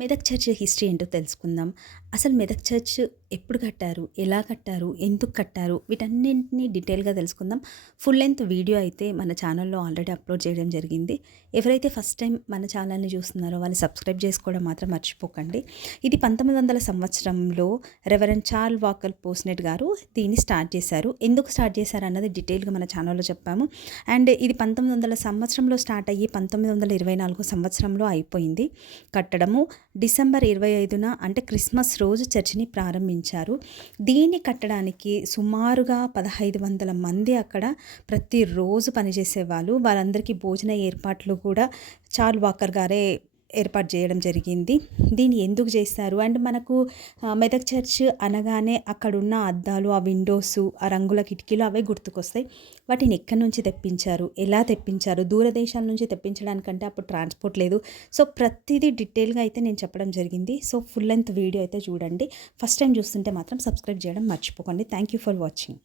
Medak church history ఏంటో తెలుసుకుందాం. అసలు మెదక్ చర్చ్ ఎప్పుడు కట్టారు? ఎలా కట్టారు? ఎందుకు కట్టారు? వీటన్నింటిని డీటెయిల్‌గా తెలుసుకుందాం. ఫుల్ లెంగ్త్ వీడియో అయితే మన ఛానల్‌లో ఆల్రెడీ అప్‌లోడ్ చేయడం జరిగింది. ఎవరైతే ఫస్ట్ టైం మన ఛానల్‌ని చూస్తున్నారో వాళ్ళు సబ్స్క్రైబ్ చేసుకోవడం మాత్రం మర్చిపోకండి. ఇది 1900 సంవత్సరంలో రెవరెండ్ చార్ల్ వాకర్ పోస్నెట్ గారు దీన్ని స్టార్ట్ చేశారు. ఎందుకు స్టార్ట్ చేశారన్నది డీటెయిల్‌గా మన ఛానల్‌లో చెప్పాము. అండ్ ఇది 1900 సంవత్సరంలో స్టార్ట్ అయ్యి 1924 సంవత్సరంలో అయిపోయింది కట్టడము. డిసెంబర్ 25న అంటే క్రిస్మస్ రోజు చర్చిని ప్రారంభించారు. దీన్ని కట్టడానికి సుమారుగా 1500 మంది అక్కడ ప్రతిరోజు పనిచేసేవాళ్ళు. వారందరికీ భోజన ఏర్పాట్లు కూడా చార్ల్ వాకర్ గారే ఏర్పాటు చేయడం జరిగింది. దీన్ని ఎందుకు చేశారు అండ్ మనకు మెదక్ చర్చ్ అనగానే అక్కడున్న అద్దాలు, ఆ విండోసు, ఆ రంగుల కిటికీలు అవే గుర్తుకొస్తాయి. వాటిని ఎక్కడి నుంచి తెప్పించారు, ఎలా తెప్పించారు, దూరదేశాల నుంచి తెప్పించడానికంటే అప్పుడు ట్రాన్స్పోర్ట్ లేదు. సో ప్రతిదీ డీటెయిల్గా అయితే నేను చెప్పడం జరిగింది. సో ఫుల్ లెంత్ వీడియో అయితే చూడండి. ఫస్ట్ టైం చూస్తుంటే మాత్రం సబ్స్క్రైబ్ చేయడం మర్చిపోకండి. Thank you for watching.